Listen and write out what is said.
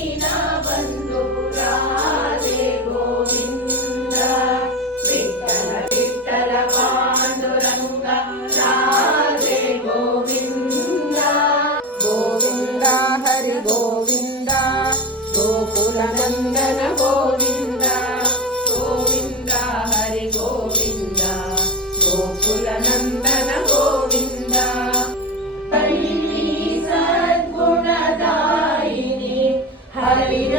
Deen Bandhu Radhe Govinda Vittala Vittala Panduranga Radhe Govinda Govinda Hari Govinda Gokula Nandana Govinda Govinda Hari Govinda Gokula Nandana Govinda ಸದ್ಗುಣದಾಯಿನಿ ಹರಿರ